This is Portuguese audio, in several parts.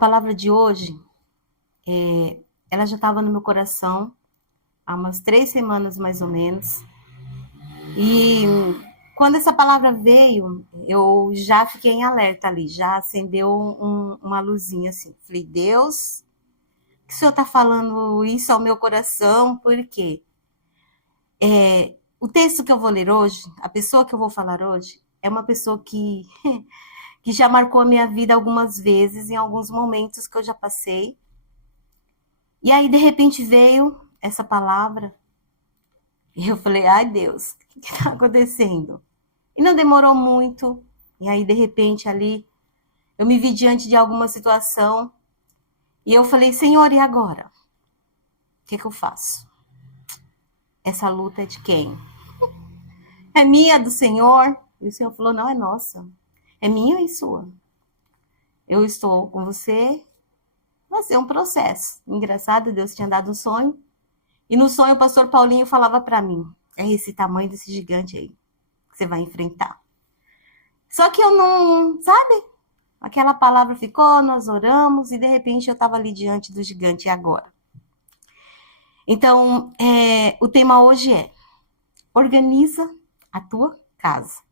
palavra de hoje, ela já estava no meu coração há umas 3 semanas, mais ou menos. E quando essa palavra veio, eu já fiquei em alerta ali, já acendeu uma luzinha assim. Falei, Deus, que o Senhor está falando isso ao meu coração? Por quê? O texto que eu vou ler hoje, a pessoa que eu vou falar hoje, é uma pessoa que já marcou a minha vida algumas vezes, em alguns momentos que eu já passei. E aí, de repente, veio essa palavra. E eu falei, ai Deus, o que está acontecendo? E não demorou muito. E aí, de repente, ali, eu me vi diante de alguma situação. E eu falei, Senhor, e agora? O que eu faço? Essa luta é de quem? É minha, do Senhor? E o Senhor falou, não, é nossa. É minha e sua. Eu estou com você. Vai ser um processo. Engraçado, Deus tinha dado um sonho. E no sonho o pastor Paulinho falava para mim, é esse tamanho desse gigante aí que você vai enfrentar. Só que eu não, sabe? Aquela palavra ficou, nós oramos e de repente eu estava ali diante do gigante, e agora? Então, o tema hoje é organiza a tua casa.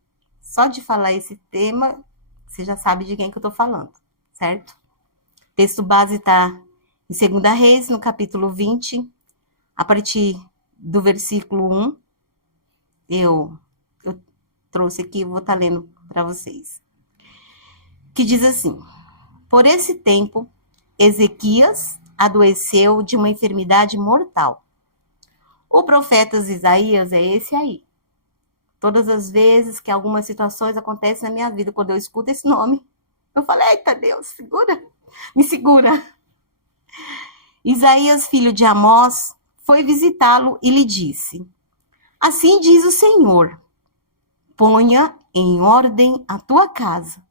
Só de falar esse tema, você já sabe de quem que eu estou falando, certo? O texto base está em 2 Reis, no capítulo 20, a partir do versículo 1, eu trouxe aqui, vou estar lendo para vocês. Que diz assim, por esse tempo, Ezequias adoeceu de uma enfermidade mortal. O profeta Isaías é esse aí. Todas as vezes que algumas situações acontecem na minha vida, quando eu escuto esse nome, eu falo, eita Deus, segura, me segura. Isaías, filho de Amós, foi visitá-lo e lhe disse, assim diz o Senhor, ponha em ordem a tua casa,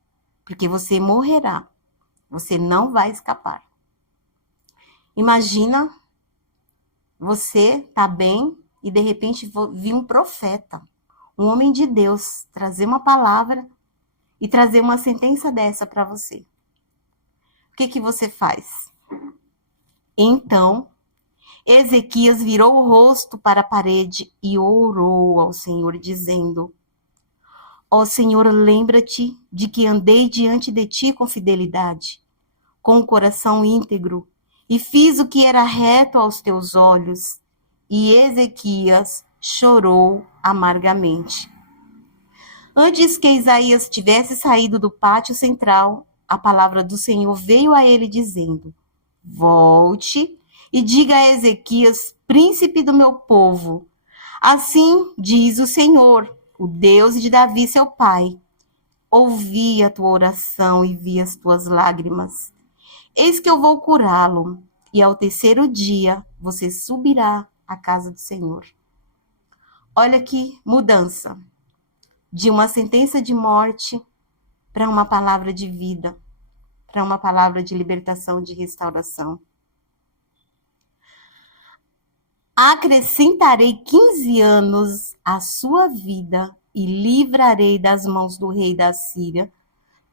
porque você morrerá, você não vai escapar. Imagina você tá bem e de repente vir um profeta, um homem de Deus, trazer uma palavra e trazer uma sentença dessa para você. O que você faz? Então, Ezequias virou o rosto para a parede e orou ao Senhor, dizendo, ó Senhor, lembra-te de que andei diante de ti com fidelidade, com o coração íntegro, e fiz o que era reto aos teus olhos. E Ezequias chorou amargamente. Antes que Isaías tivesse saído do pátio central, a palavra do Senhor veio a ele dizendo, volte e diga a Ezequias, príncipe do meu povo, assim diz o Senhor, o Deus de Davi, seu pai, ouvi a tua oração e vi as tuas lágrimas. Eis que eu vou curá-lo, e ao 3º dia você subirá à casa do Senhor. Olha que mudança, de uma sentença de morte para uma palavra de vida, para uma palavra de libertação, de restauração. Acrescentarei 15 anos à sua vida e livrarei das mãos do rei da Síria,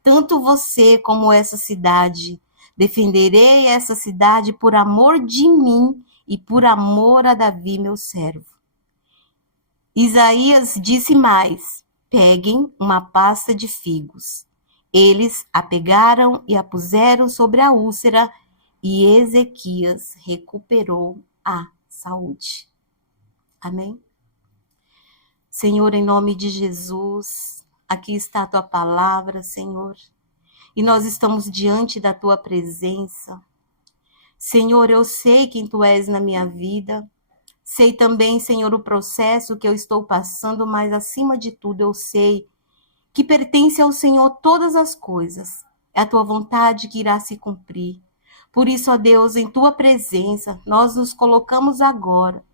tanto você como essa cidade. Defenderei essa cidade por amor de mim e por amor a Davi, meu servo. Isaías disse mais, peguem uma pasta de figos. Eles a pegaram e a puseram sobre a úlcera e Ezequias recuperou a saúde. Amém? Senhor, em nome de Jesus, aqui está a tua palavra, Senhor. E nós estamos diante da tua presença. Senhor, eu sei quem tu és na minha vida. Sei também, Senhor, o processo que eu estou passando, mas acima de tudo eu sei que pertence ao Senhor todas as coisas. É a tua vontade que irá se cumprir. Por isso, ó Deus, em tua presença, nós nos colocamos agora.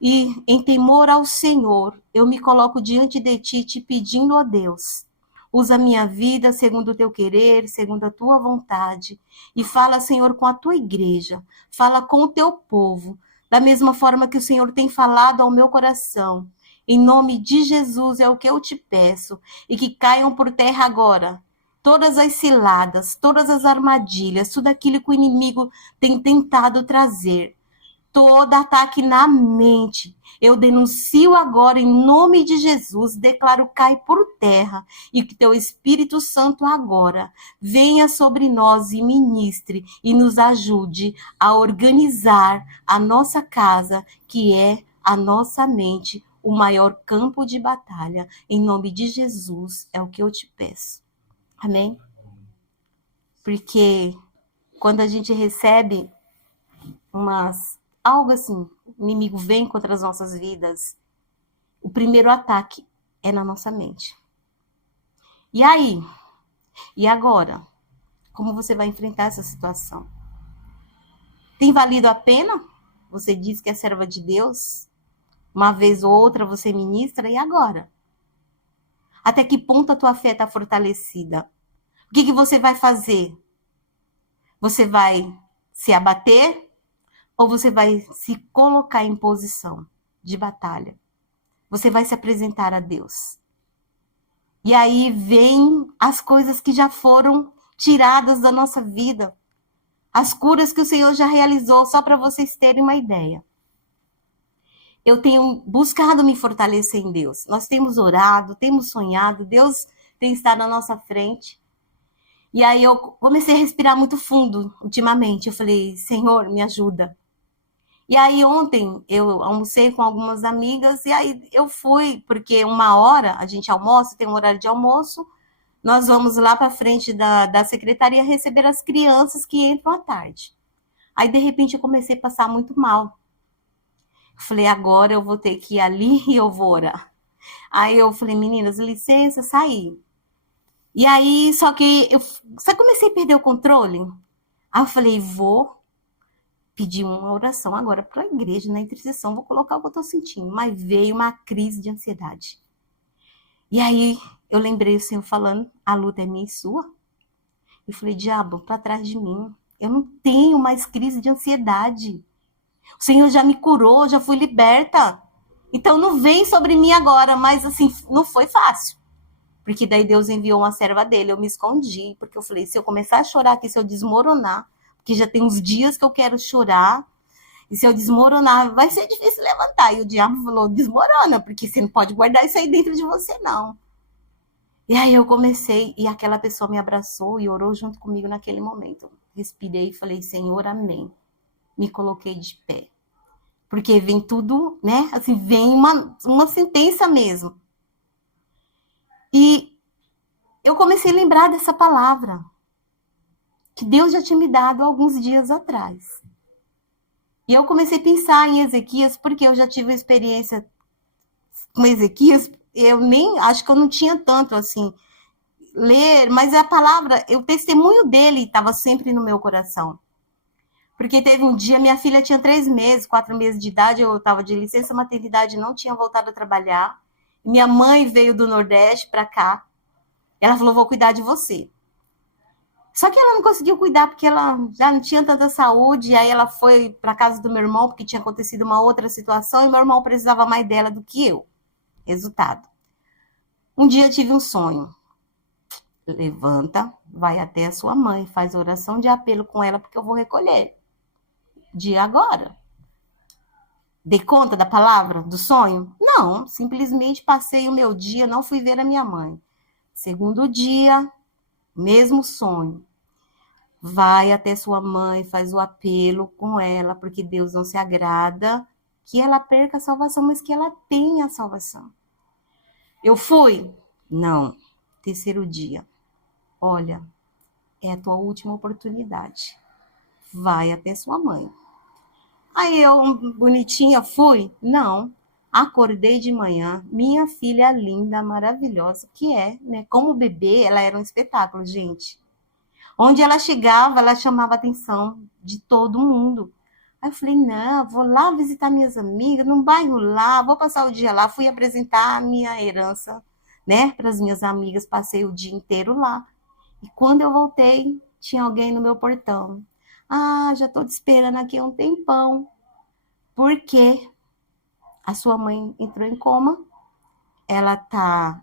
E em temor ao Senhor, eu me coloco diante de ti, te pedindo, ó Deus, usa a minha vida segundo o teu querer, segundo a tua vontade. E fala, Senhor, com a tua igreja. Fala com o teu povo. Da mesma forma que o Senhor tem falado ao meu coração. Em nome de Jesus é o que eu te peço. E que caiam por terra agora todas as ciladas, todas as armadilhas, tudo aquilo que o inimigo tem tentado trazer, todo ataque na mente, eu denuncio agora em nome de Jesus, declaro cai por terra e que teu Espírito Santo agora venha sobre nós e ministre e nos ajude a organizar a nossa casa, que é a nossa mente, o maior campo de batalha. Em nome de Jesus é o que eu te peço. Amém? Porque quando a gente recebe algo assim, o inimigo vem contra as nossas vidas, o primeiro ataque é na nossa mente. E aí? E agora? Como você vai enfrentar essa situação? Tem valido a pena? Você diz que é serva de Deus? Uma vez ou outra você ministra, e agora? Até que ponto a tua fé está fortalecida? O que você vai fazer? Você vai se abater? Ou você vai se colocar em posição de batalha? Você vai se apresentar a Deus. E aí vem as coisas que já foram tiradas da nossa vida. As curas que o Senhor já realizou, só para vocês terem uma ideia. Eu tenho buscado me fortalecer em Deus. Nós temos orado, temos sonhado, Deus tem estado na nossa frente. E aí eu comecei a respirar muito fundo ultimamente. Eu falei, Senhor, me ajuda. E aí ontem eu almocei com algumas amigas e aí eu fui, porque 1 hora a gente almoça, tem um horário de almoço, nós vamos lá para frente da secretaria receber as crianças que entram à tarde. Aí de repente eu comecei a passar muito mal. Falei, agora eu vou ter que ir ali e eu vou orar. Aí eu falei, meninas, licença, saí. E aí, só comecei a perder o controle. Aí eu falei, vou pedir uma oração agora para a igreja, na intercessão, vou colocar o que eu estou sentindo. Mas veio uma crise de ansiedade. E aí eu lembrei o Senhor falando, a luta é minha e sua. Eu falei, diabo, para trás de mim. Eu não tenho mais crise de ansiedade. O Senhor já me curou, já fui liberta. Então não vem sobre mim agora, mas assim, não foi fácil. Porque daí Deus enviou uma serva dele, eu me escondi, porque eu falei, se eu começar a chorar aqui, se eu desmoronar, porque já tem uns dias que eu quero chorar, e se eu desmoronar, vai ser difícil levantar. E o diabo falou, desmorona, porque você não pode guardar isso aí dentro de você, não. E aí eu comecei, e aquela pessoa me abraçou e orou junto comigo naquele momento. Respirei e falei, Senhor, amém. Me coloquei de pé. Porque vem tudo, né? Assim, vem uma sentença mesmo. E eu comecei a lembrar dessa palavra que Deus já tinha me dado alguns dias atrás. E eu comecei a pensar em Ezequias, porque eu já tive experiência com Ezequias, eu nem, acho que eu não tinha tanto, assim, ler, mas a palavra, o testemunho dele estava sempre no meu coração. Porque teve um dia, minha filha tinha 3 meses, 4 meses de idade, eu estava de licença maternidade, não tinha voltado a trabalhar. Minha mãe veio do Nordeste para cá. Ela falou, vou cuidar de você. Só que ela não conseguiu cuidar porque ela já não tinha tanta saúde. Aí ela foi para casa do meu irmão porque tinha acontecido uma outra situação e meu irmão precisava mais dela do que eu. Resultado. Um dia eu tive um sonho. Levanta, vai até a sua mãe, faz oração de apelo com ela porque eu vou recolher. Dia agora. Dei conta da palavra, do sonho? Não, simplesmente passei o meu dia, não fui ver a minha mãe. Segundo dia, mesmo sonho. Vai até sua mãe, faz o apelo com ela, porque Deus não se agrada que ela perca a salvação, mas que ela tenha a salvação. Eu fui? Não. Terceiro dia. Olha, é a tua última oportunidade. Vai até sua mãe. Aí eu, bonitinha, fui? Não. Acordei de manhã, minha filha linda, maravilhosa, que é, né? Como bebê, ela era um espetáculo, gente. Onde ela chegava, ela chamava a atenção de todo mundo. Aí eu falei, não, vou lá visitar minhas amigas, num bairro lá, vou passar o dia lá. Fui apresentar a minha herança, né, para as minhas amigas, passei o dia inteiro lá. E quando eu voltei, tinha alguém no meu portão. Ah, já estou te esperando aqui há um tempão. Porque a sua mãe entrou em coma, ela tá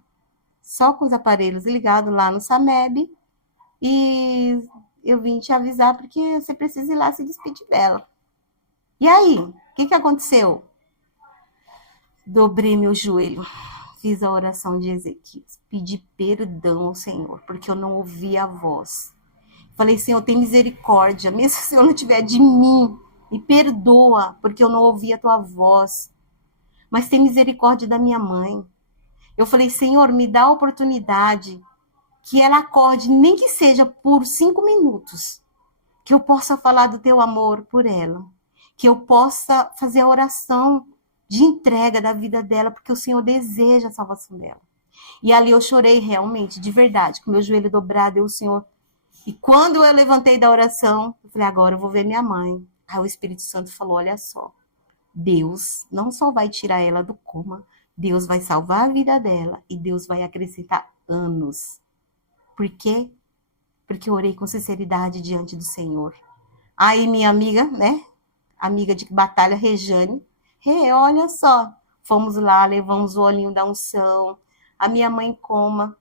só com os aparelhos ligados lá no SAMEB, e eu vim te avisar porque você precisa ir lá se despedir dela. E aí, o que aconteceu? Dobrei meu joelho, fiz a oração de Ezequias, pedi perdão ao Senhor, porque eu não ouvi a voz. Falei, Senhor, tem misericórdia, mesmo se o Senhor não tiver de mim, me perdoa, porque eu não ouvi a tua voz. Mas tem misericórdia da minha mãe. Eu falei, Senhor, me dá a oportunidade que ela acorde, nem que seja por 5 minutos, que eu possa falar do teu amor por ela, que eu possa fazer a oração de entrega da vida dela, porque o Senhor deseja a salvação dela. E ali eu chorei realmente, de verdade, com meu joelho dobrado, e o Senhor. E quando eu levantei da oração, eu falei, agora eu vou ver minha mãe. Aí o Espírito Santo falou, olha só, Deus não só vai tirar ela do coma, Deus vai salvar a vida dela e Deus vai acrescentar anos. Por quê? Porque eu orei com sinceridade diante do Senhor. Aí minha amiga, né? Amiga de batalha, Rejane, olha só, fomos lá, levamos o olhinho da unção, a minha mãe coma.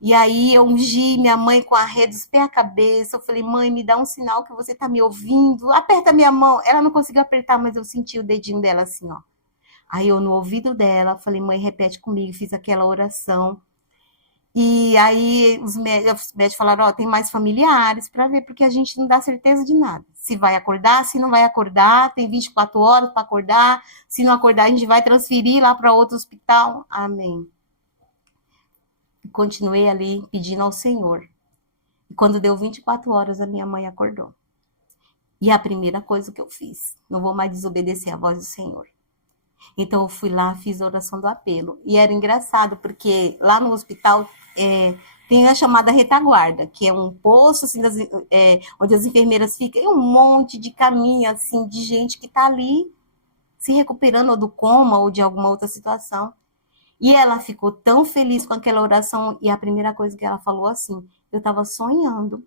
E aí eu ungi minha mãe com a rede dos pés à cabeça. Eu falei, mãe, me dá um sinal que você tá me ouvindo. Aperta minha mão. Ela não conseguiu apertar, mas eu senti o dedinho dela assim, ó. Aí eu no ouvido dela, falei, mãe, repete comigo. Fiz aquela oração. E aí os médicos falaram, ó, tem mais familiares para ver, porque a gente não dá certeza de nada. Se vai acordar, se não vai acordar, tem 24 horas para acordar. Se não acordar, a gente vai transferir lá para outro hospital. Amém. Continuei ali pedindo ao Senhor. E quando deu 24 horas, a minha mãe acordou. E a primeira coisa que eu fiz, não vou mais desobedecer a voz do Senhor. Então eu fui lá, fiz a oração do apelo. E era engraçado, porque lá no hospital tem a chamada retaguarda, que é um poço assim, onde as enfermeiras ficam, e um monte de caminho assim, de gente que está ali se recuperando ou do coma ou de alguma outra situação. E ela ficou tão feliz com aquela oração, e a primeira coisa que ela falou assim, eu estava sonhando,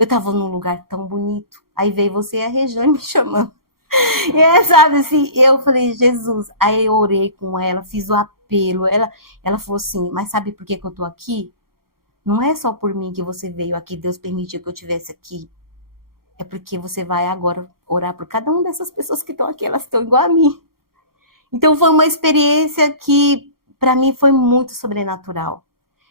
eu estava num lugar tão bonito, aí veio você e a Rejane me chamando. E é, sabe assim, eu falei, Jesus, aí eu orei com ela, fiz o apelo, ela falou assim, mas sabe por que eu tô aqui? Não é só por mim que você veio aqui, Deus permitiu que eu estivesse aqui, é porque você vai agora orar por cada uma dessas pessoas que estão aqui, elas estão igual a mim. Então foi uma experiência que para mim foi muito sobrenatural.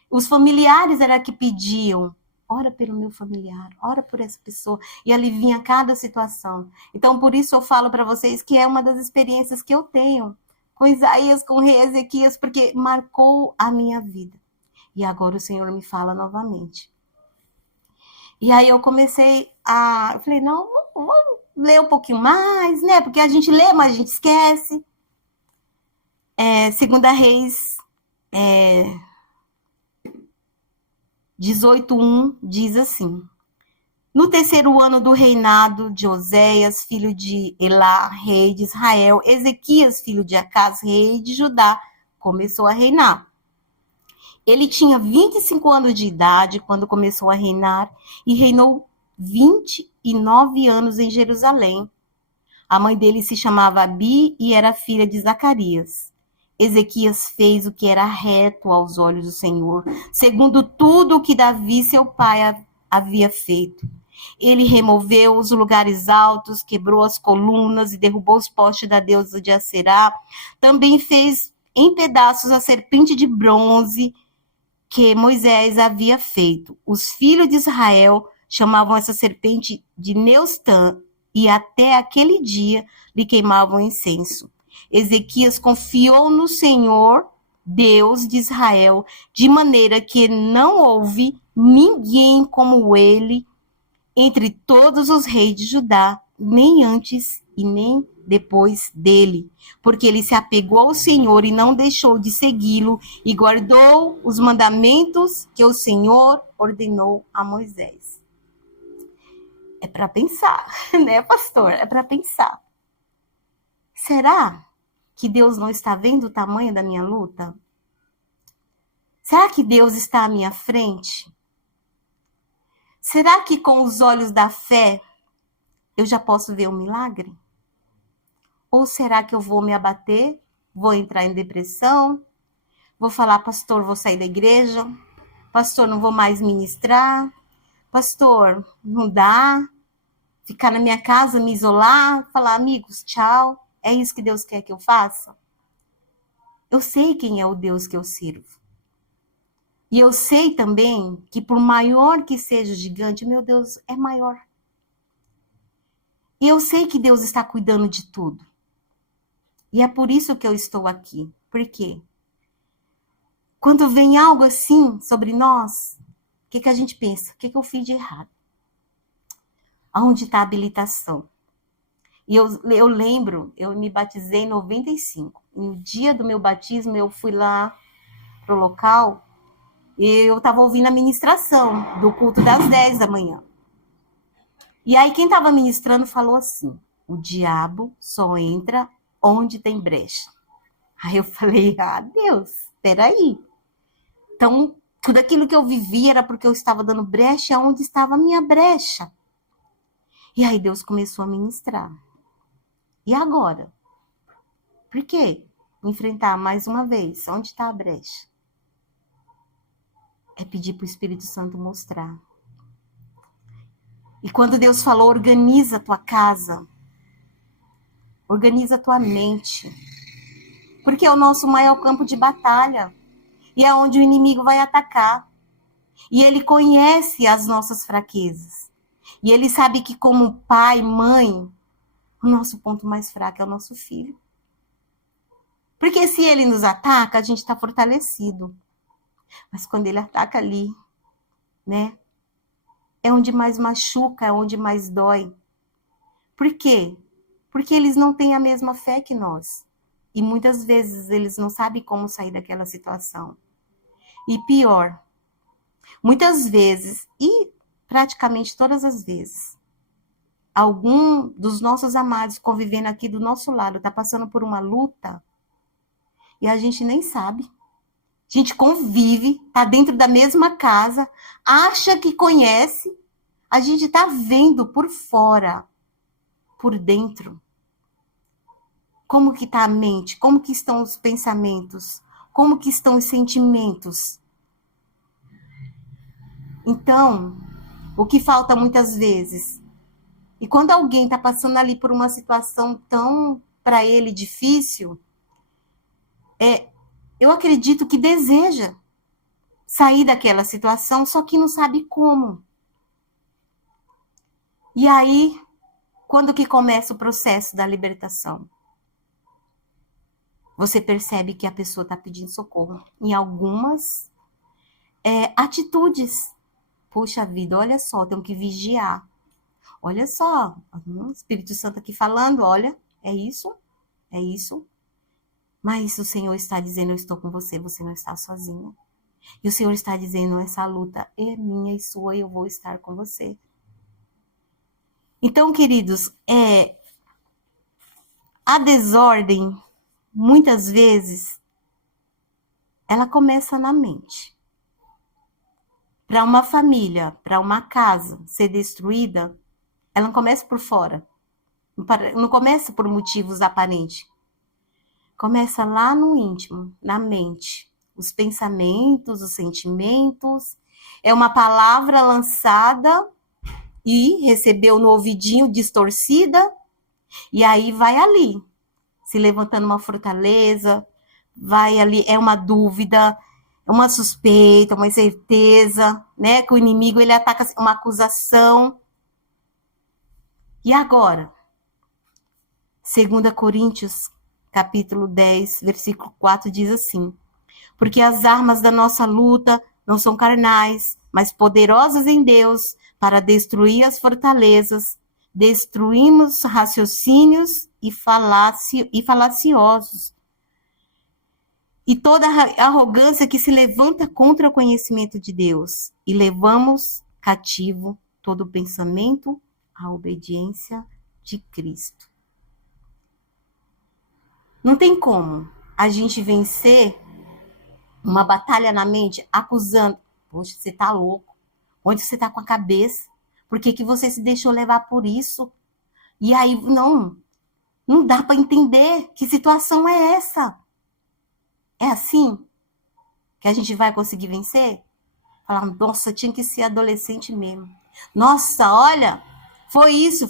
Os familiares era que pediam, ora pelo meu familiar, ora por essa pessoa, e ali vinha cada situação. Então por isso eu falo para vocês que é uma das experiências que eu tenho com Isaías, com o rei Ezequias, porque marcou a minha vida. E agora o Senhor me fala novamente. E aí eu comecei eu falei, não, vamos ler um pouquinho mais, né? Porque a gente lê, mas a gente esquece. Segunda Reis 18:1 diz assim: no terceiro ano do reinado de Oséias, filho de Elá, rei de Israel, Ezequias, filho de Acás, rei de Judá, começou a reinar. Ele tinha 25 anos de idade quando começou a reinar e reinou 29 anos em Jerusalém. A mãe dele se chamava Abi e era filha de Zacarias. Ezequias fez o que era reto aos olhos do Senhor, segundo tudo o que Davi, seu pai, havia feito. Ele removeu os lugares altos, quebrou as colunas e derrubou os postes da deusa de Aserá. Também fez em pedaços a serpente de bronze que Moisés havia feito. Os filhos de Israel chamavam essa serpente de Neustã e até aquele dia lhe queimavam incenso. Ezequias confiou no Senhor, Deus de Israel, de maneira que não houve ninguém como ele entre todos os reis de Judá, nem antes e nem depois dele, porque ele se apegou ao Senhor e não deixou de segui-lo e guardou os mandamentos que o Senhor ordenou a Moisés. É para pensar, né, pastor? É para pensar. Será que Deus não está vendo o tamanho da minha luta? Será que Deus está à minha frente? Será que com os olhos da fé eu já posso ver o milagre? Ou será que eu vou me abater? Vou entrar em depressão? Vou falar, pastor, vou sair da igreja? Pastor, não vou mais ministrar? pastor, não dá ficar na minha casa, me isolar, falar, amigos, tchau. É isso que Deus quer que eu faça? Eu sei quem é o Deus que eu sirvo. E eu sei também que por maior que seja o gigante, meu Deus é maior. E eu sei que Deus está cuidando de tudo. E é por isso que eu estou aqui. Por quê? Quando vem algo assim sobre nós, o que a gente pensa? O que eu fiz de errado? Aonde está a habilitação? E eu lembro, eu me batizei em 95. No dia do meu batismo, eu fui lá pro local e eu estava ouvindo a ministração do culto das 10 da manhã. E aí quem estava ministrando falou assim, o diabo só entra onde tem brecha. Aí eu falei, Deus, peraí. Então, tudo aquilo que eu vivia era porque eu estava dando brecha onde estava a minha brecha. E aí Deus começou a ministrar. E agora? Por quê? Enfrentar mais uma vez. Onde está a brecha? É pedir para o Espírito Santo mostrar. E quando Deus falou, organiza a tua casa. Organiza a tua mente. Porque é o nosso maior campo de batalha. E é onde o inimigo vai atacar. E ele conhece as nossas fraquezas. E ele sabe que como pai, mãe, o nosso ponto mais fraco é o nosso filho. Porque se ele nos ataca, a gente está fortalecido. Mas quando ele ataca ali, né? É onde mais machuca, é onde mais dói. Por quê? Porque eles não têm a mesma fé que nós. E muitas vezes eles não sabem como sair daquela situação. E pior, muitas vezes, e praticamente todas as vezes, algum dos nossos amados convivendo aqui do nosso lado está passando por uma luta e a gente nem sabe. A gente convive, está dentro da mesma casa, acha que conhece, a gente está vendo por fora, por dentro. Como que está a mente? Como que estão os pensamentos? Como que estão os sentimentos? Então, o que falta muitas vezes? E quando alguém está passando ali por uma situação tão, para ele, difícil, eu acredito que deseja sair daquela situação, só que não sabe como. E aí, quando que começa o processo da libertação? Você percebe que a pessoa está pedindo socorro em algumas atitudes. Puxa vida, olha só, tenho que vigiar. Olha só, o Espírito Santo aqui falando, olha, é isso. Mas o Senhor está dizendo, eu estou com você, você não está sozinha. E o Senhor está dizendo, essa luta é minha e sua e eu vou estar com você. Então, queridos, a desordem, muitas vezes, ela começa na mente. Para uma família, para uma casa ser destruída, ela não começa por fora. Não começa por motivos aparentes. Começa lá no íntimo, na mente. Os pensamentos, os sentimentos. É uma palavra lançada e recebeu no ouvidinho distorcida. E aí vai ali, se levantando uma fortaleza, vai ali, é uma dúvida, é uma suspeita, uma incerteza, né? Que o inimigo, ele ataca uma acusação. E agora? 2 Coríntios, capítulo 10, versículo 4, diz assim, porque as armas da nossa luta não são carnais, mas poderosas em Deus para destruir as fortalezas, destruímos raciocínios e falaciosos, e toda arrogância que se levanta contra o conhecimento de Deus, e levamos cativo todo pensamento à obediência de Cristo. Não tem como a gente vencer uma batalha na mente acusando, poxa, você tá louco, onde você tá com a cabeça, por que você se deixou levar por isso? E aí, não dá para entender que situação é essa. É assim que a gente vai conseguir vencer? Falava, nossa, tinha que ser adolescente mesmo. Nossa, olha, foi isso.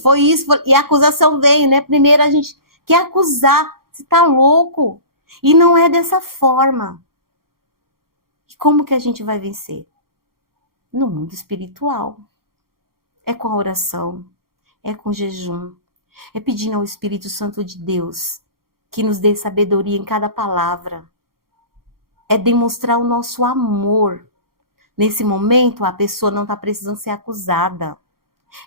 E a acusação veio, né? Primeiro a gente quer acusar. Você tá louco? E não é dessa forma. E como que a gente vai vencer? No mundo espiritual. É com a oração, é com o jejum, é pedindo ao Espírito Santo de Deus que nos dê sabedoria em cada palavra. É demonstrar o nosso amor. Nesse momento, a pessoa não está precisando ser acusada.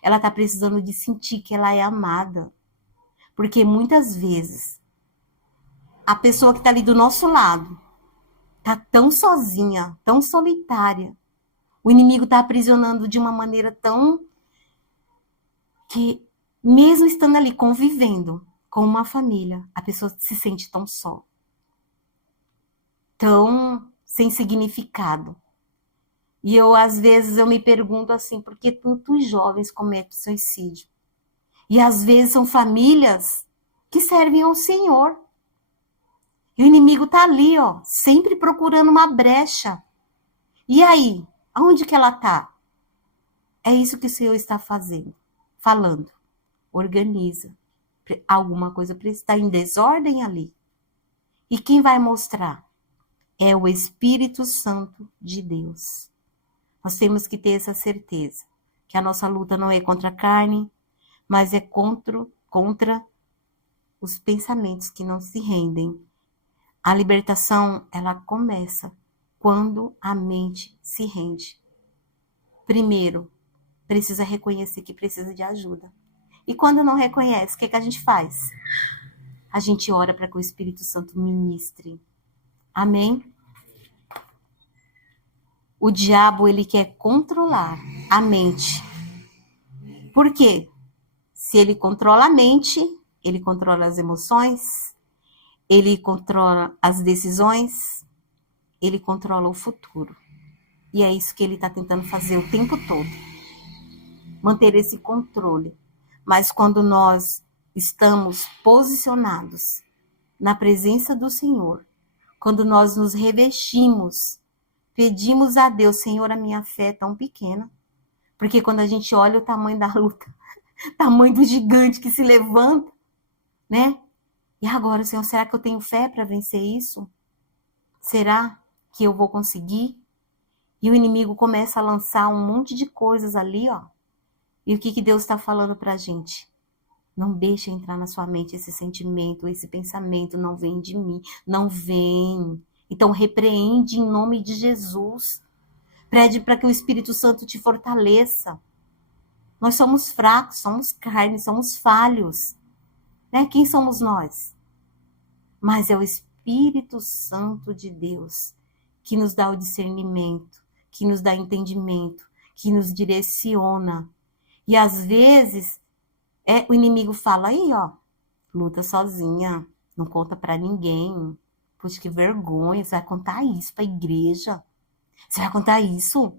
Ela está precisando de sentir que ela é amada. Porque muitas vezes, a pessoa que está ali do nosso lado está tão sozinha, tão solitária. O inimigo está aprisionando de uma maneira tão que, mesmo estando ali convivendo com uma família, a pessoa se sente tão só, tão sem significado. E às vezes, eu me pergunto assim, por que tantos jovens cometem suicídio? E às vezes são famílias que servem ao Senhor. E o inimigo está ali, ó, sempre procurando uma brecha. E aí, aonde que ela está? É isso que o Senhor está falando. Organiza. Alguma coisa está em desordem ali. E quem vai mostrar? É o Espírito Santo de Deus. Nós temos que ter essa certeza, que a nossa luta não é contra a carne, mas é contra os pensamentos que não se rendem. A libertação, ela começa quando a mente se rende. Primeiro, precisa reconhecer que precisa de ajuda. E quando não reconhece, o que a gente faz? A gente ora para que o Espírito Santo ministre. Amém? O diabo, ele quer controlar a mente. Por quê? Se ele controla a mente, ele controla as emoções, ele controla as decisões, ele controla o futuro. E é isso que ele está tentando fazer o tempo todo. Manter esse controle. Mas quando nós estamos posicionados na presença do Senhor, quando nós nos revestimos, pedimos a Deus, Senhor, a minha fé é tão pequena. Porque quando a gente olha o tamanho da luta, o tamanho do gigante que se levanta, né? E agora, Senhor, será que eu tenho fé para vencer isso? Será que eu vou conseguir? E o inimigo começa a lançar um monte de coisas ali, ó. E o que Deus está falando para a gente? Não deixa entrar na sua mente esse sentimento, esse pensamento, não vem de mim, não vem. Então repreende em nome de Jesus. Pede para que o Espírito Santo te fortaleça. Nós somos fracos, somos carne, somos falhos. Né? Quem somos nós? Mas é o Espírito Santo de Deus que nos dá o discernimento, que nos dá entendimento, que nos direciona. E às vezes o inimigo fala aí, ó, luta sozinha, não conta para ninguém. Puxa, que vergonha, você vai contar isso para a igreja? Você vai contar isso?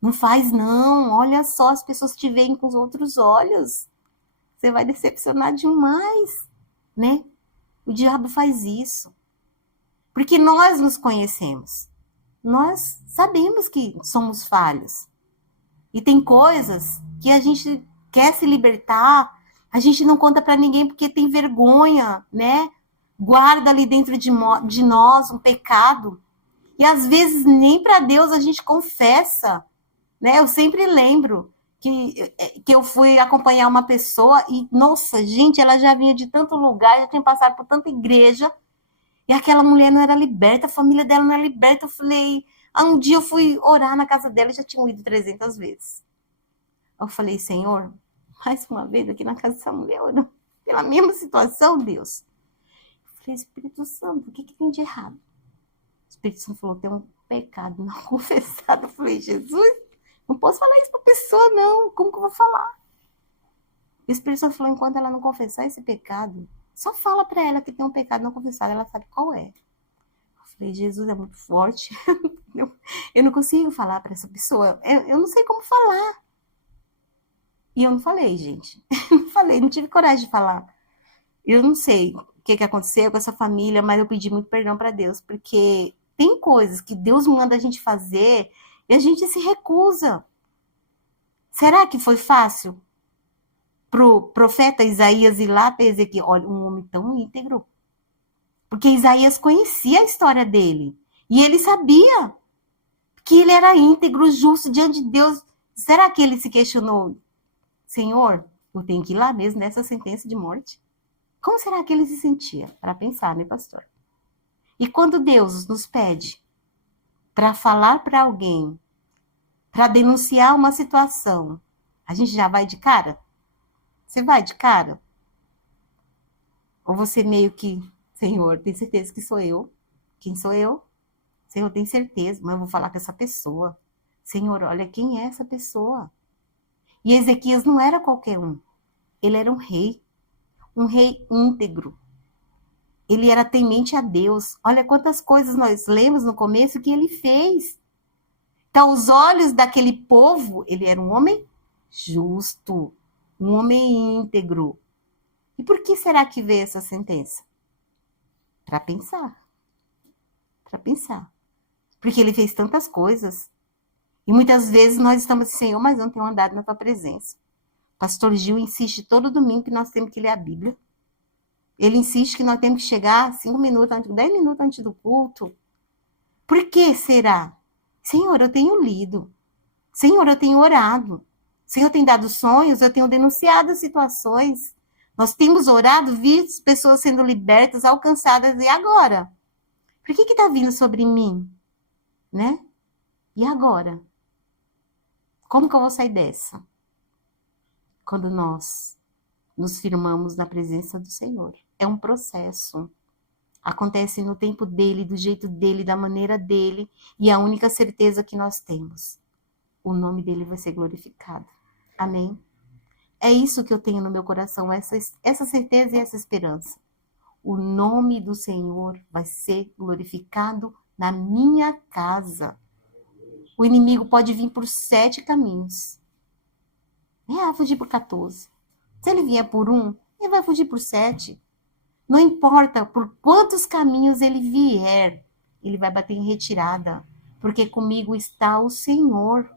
Não faz não, olha só, as pessoas te veem com os outros olhos. Você vai decepcionar demais, né? O diabo faz isso. Porque nós nos conhecemos. Nós sabemos que somos falhos. E tem coisas que a gente quer se libertar, a gente não conta para ninguém porque tem vergonha, né? Guarda ali dentro de nós um pecado. E às vezes nem para Deus a gente confessa, né? Eu sempre lembro que eu fui acompanhar uma pessoa e, nossa, gente, ela já vinha de tanto lugar, já tinha passado por tanta igreja, e aquela mulher não era liberta, a família dela não era liberta. Eu falei, um dia eu fui orar na casa dela e já tinham ido 300 vezes. Eu falei, Senhor, mais uma vez aqui na casa dessa mulher, orando pela mesma situação, Deus. Eu falei, Espírito Santo, o que tem de errado? O Espírito Santo falou, tem um pecado não confessado. Eu falei, Jesus, não posso falar isso pra pessoa, não. Como que eu vou falar? O Espírito Santo falou, enquanto ela não confessar esse pecado, só fala pra ela que tem um pecado não confessado, ela sabe qual é. Eu falei, Jesus é muito forte. Eu não consigo falar pra essa pessoa. Eu não sei como falar. E eu não falei, gente. Não falei, não tive coragem de falar. Eu não sei o que aconteceu com essa família, mas eu pedi muito perdão pra Deus, porque tem coisas que Deus manda a gente fazer E a gente se recusa. Será que foi fácil pro profeta Isaías ir lá para Ezequiel? Olha, um homem tão íntegro. Porque Isaías conhecia a história dele. E ele sabia que ele era íntegro, justo diante de Deus. Será que ele se questionou? Senhor, eu tenho que ir lá mesmo nessa sentença de morte? Como será que ele se sentia? Para pensar, né, pastor? E quando Deus nos pede para falar para alguém, para denunciar uma situação, a gente já vai de cara? Você vai de cara? Ou você meio que, Senhor, tem certeza que sou eu? Quem sou eu? Senhor, tem certeza, mas eu vou falar com essa pessoa. Senhor, olha quem é essa pessoa. E Ezequias não era qualquer um. Ele era um rei íntegro. Ele era temente a Deus. Olha quantas coisas nós lemos no começo que ele fez. Então, os olhos daquele povo, ele era um homem justo, um homem íntegro. E por que será que veio essa sentença? Para pensar. Para pensar. Porque ele fez tantas coisas. E muitas vezes nós estamos assim, Senhor, mas eu não tenho andado na tua presença. Pastor Gil insiste todo domingo que nós temos que ler a Bíblia. Ele insiste que nós temos que chegar 5 minutos, 10 minutos antes do culto. Por que será? Senhor, eu tenho lido. Senhor, eu tenho orado. Senhor, tem dado sonhos, eu tenho denunciado situações. Nós temos orado, visto pessoas sendo libertas, alcançadas. E agora? Por que está vindo sobre mim? Né? E agora? Como que eu vou sair dessa? Quando nós nos firmamos na presença do Senhor. É um processo. Acontece no tempo dele, do jeito dele, da maneira dele. E a única certeza que nós temos, o nome dele vai ser glorificado. Amém? É isso que eu tenho no meu coração, essa certeza e essa esperança. O nome do Senhor vai ser glorificado na minha casa. O inimigo pode vir por 7 caminhos. Ele vai fugir por 14. Se ele vier por 1, ele vai fugir por 7. Não importa por quantos caminhos ele vier, ele vai bater em retirada. Porque comigo está o Senhor.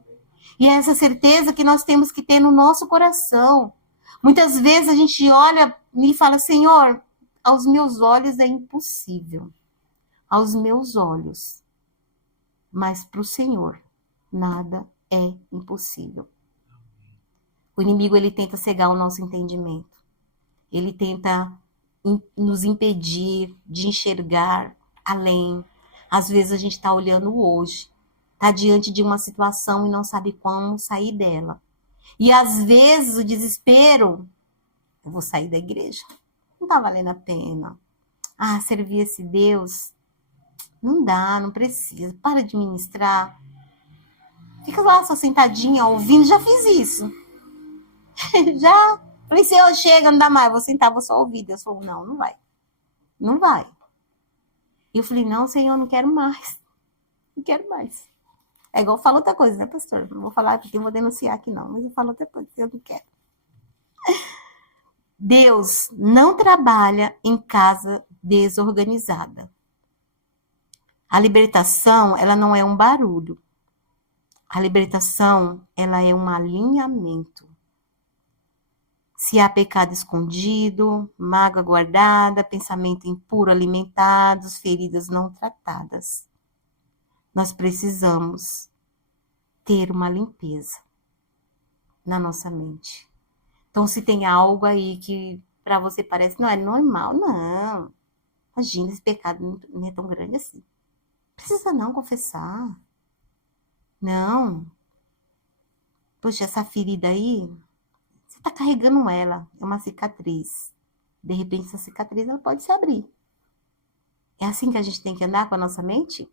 E é essa certeza que nós temos que ter no nosso coração. Muitas vezes a gente olha e fala, Senhor, aos meus olhos é impossível. Aos meus olhos. Mas para o Senhor, nada é impossível. O inimigo, ele tenta cegar o nosso entendimento. Ele tenta nos impedir de enxergar além. Às vezes a gente está olhando hoje. Está diante de uma situação e não sabe como sair dela. E às vezes o desespero, eu vou sair da igreja. Não está valendo a pena. Ah, servir esse Deus, não dá, não precisa. Para de ministrar. Fica lá só sentadinha, ouvindo. Já fiz isso. Já. Falei, Senhor, chega, não dá mais. Vou sentar, vou só ouvir. Deus falou, não vai. Não vai. E eu falei, não, Senhor, não quero mais. Não quero mais. É igual eu falo outra coisa, né, pastor? Não vou falar porque eu vou denunciar aqui, não. Mas eu falo outra coisa, eu não quero. Deus não trabalha em casa desorganizada. A libertação, ela não é um barulho. A libertação, ela é um alinhamento. Se há pecado escondido, mágoa guardada, pensamento impuro alimentados, feridas não tratadas. Nós precisamos ter uma limpeza na nossa mente. Então, se tem algo aí que para você parece, não é normal, não. Imagina, esse pecado não é tão grande assim. Precisa não confessar. Não. Poxa, essa ferida aí, você está carregando ela, é uma cicatriz. De repente, essa cicatriz ela pode se abrir. É assim que a gente tem que andar com a nossa mente?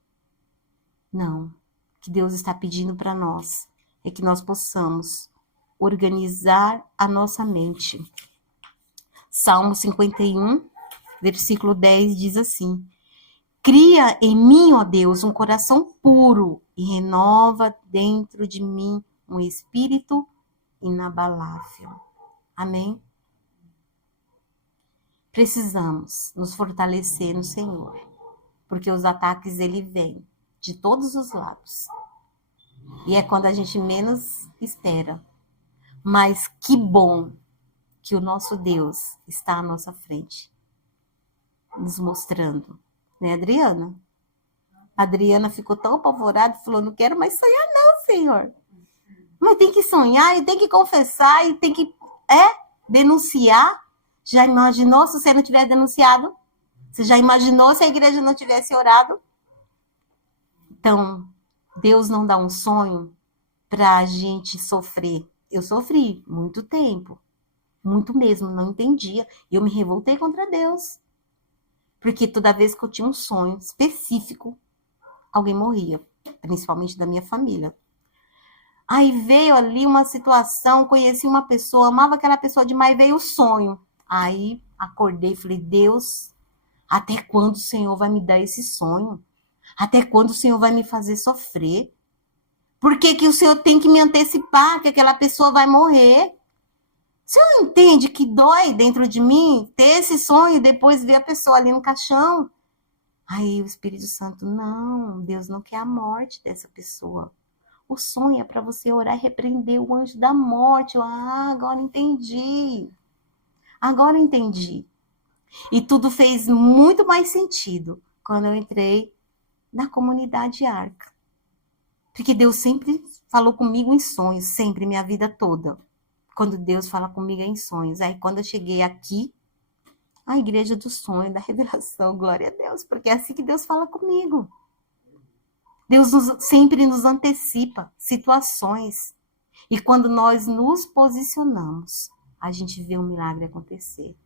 Não. O que Deus está pedindo para nós é que nós possamos organizar a nossa mente. Salmo 51, versículo 10 diz assim: Cria em mim, ó Deus, um coração puro e renova dentro de mim um espírito inabalável. Amém? Precisamos nos fortalecer no Senhor, porque os ataques ele vêm de todos os lados. E é quando a gente menos espera. Mas que bom que o nosso Deus está à nossa frente, nos mostrando. Né, Adriana? A Adriana ficou tão apavorada e falou, não quero mais sonhar não, Senhor. Mas tem que sonhar e tem que confessar e tem que denunciar. Já imaginou se você não tivesse denunciado? Você já imaginou se a igreja não tivesse orado? Então, Deus não dá um sonho para a gente sofrer. Eu sofri muito tempo, muito mesmo, não entendia. Eu me revoltei contra Deus. Porque toda vez que eu tinha um sonho específico, alguém morria, principalmente da minha família. Aí veio ali uma situação, conheci uma pessoa, amava aquela pessoa demais, veio o sonho. Aí acordei e falei, Deus, até quando o Senhor vai me dar esse sonho? Até quando o Senhor vai me fazer sofrer? Por que que o Senhor tem que me antecipar que aquela pessoa vai morrer? O Senhor entende que dói dentro de mim ter esse sonho e depois ver a pessoa ali no caixão? Aí o Espírito Santo, não, Deus não quer a morte dessa pessoa. O sonho é para você orar e repreender o anjo da morte. Agora entendi. Agora entendi. E tudo fez muito mais sentido quando eu entrei na comunidade Arca. Porque Deus sempre falou comigo em sonhos, sempre, minha vida toda. Quando Deus fala comigo é em sonhos. Aí quando eu cheguei aqui, a igreja do sonho, da revelação, glória a Deus, porque é assim que Deus fala comigo. Deus sempre nos antecipa situações. E quando nós nos posicionamos, a gente vê um milagre acontecer.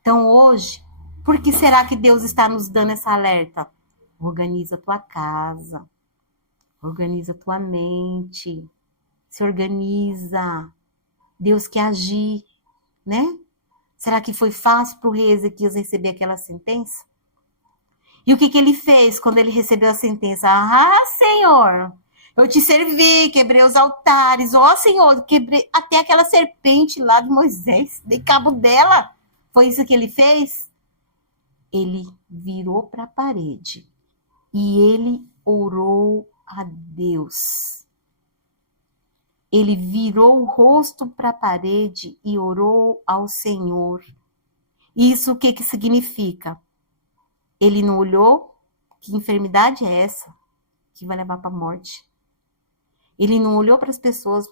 Então hoje, por que será que Deus está nos dando essa alerta? Organiza a tua casa, organiza a tua mente, se organiza. Deus quer agir, né? Será que foi fácil para o rei Ezequias receber aquela sentença? E o que ele fez quando ele recebeu a sentença? Senhor, eu te servi, quebrei os altares. Senhor, quebrei até aquela serpente lá de Moisés. Dei cabo dela. Foi isso que ele fez? Ele virou para a parede e ele orou a Deus. Ele virou o rosto para a parede e orou ao Senhor. Isso o que significa? Ele não olhou que enfermidade é essa que vai levar para a morte. Ele não olhou para as pessoas,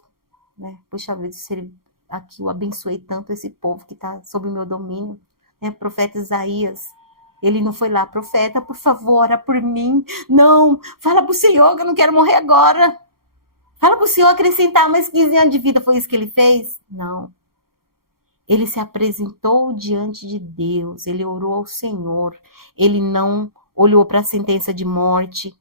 né? Puxa vida, se aqui eu abençoei tanto esse povo que está sob o meu domínio, né? Profeta Isaías, ele não foi lá, profeta, por favor, ora por mim. Não, fala para o Senhor que eu não quero morrer agora. Fala para o Senhor acrescentar mais 15 anos de vida, foi isso que ele fez? Não. Ele se apresentou diante de Deus, ele orou ao Senhor, ele não olhou para a sentença de morte,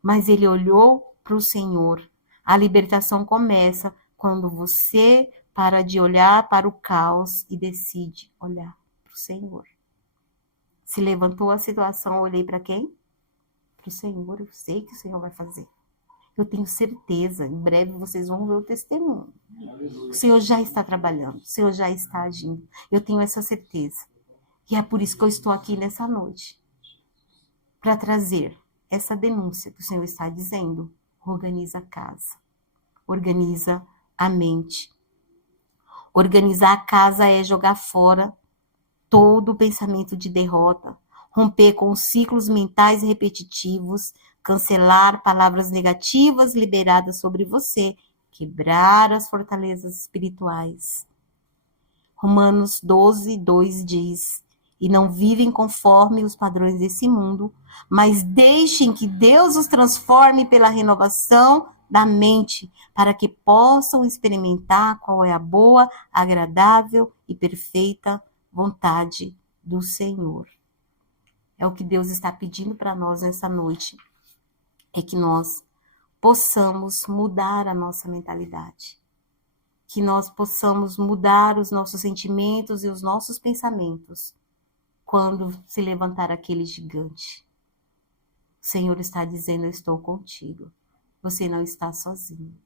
mas ele olhou para o Senhor. A libertação começa quando você para de olhar para o caos e decide olhar para o Senhor. Se levantou a situação, eu olhei para quem? Para o Senhor, eu sei que o Senhor vai fazer. Eu tenho certeza, em breve vocês vão ver o testemunho. O Senhor já está trabalhando, o Senhor já está agindo. Eu tenho essa certeza. E é por isso que eu estou aqui nessa noite. Para trazer essa denúncia que o Senhor está dizendo. Organiza a casa. Organiza a mente. Organizar a casa é jogar fora todo o pensamento de derrota, romper com os ciclos mentais repetitivos, cancelar palavras negativas liberadas sobre você, quebrar as fortalezas espirituais. Romanos 12, 2 diz, e não vivem conforme os padrões desse mundo, mas deixem que Deus os transforme pela renovação da mente, para que possam experimentar qual é a boa, agradável e perfeita vontade do Senhor. É o que Deus está pedindo para nós nessa noite, é que nós possamos mudar a nossa mentalidade, que nós possamos mudar os nossos sentimentos e os nossos pensamentos quando se levantar aquele gigante. O Senhor está dizendo, eu estou contigo, você não está sozinho.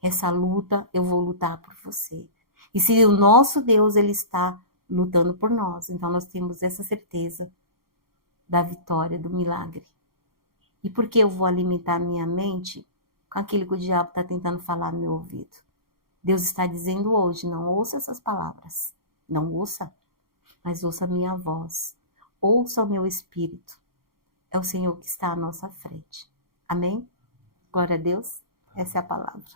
Essa luta eu vou lutar por você. E se o nosso Deus ele está lutando por nós, então nós temos essa certeza da vitória, do milagre. E por que eu vou alimentar minha mente com aquilo que o diabo está tentando falar no meu ouvido. Deus está dizendo hoje, não ouça essas palavras. Não ouça, mas ouça a minha voz. Ouça o meu espírito. É o Senhor que está à nossa frente. Amém? Glória a Deus. Essa é a palavra.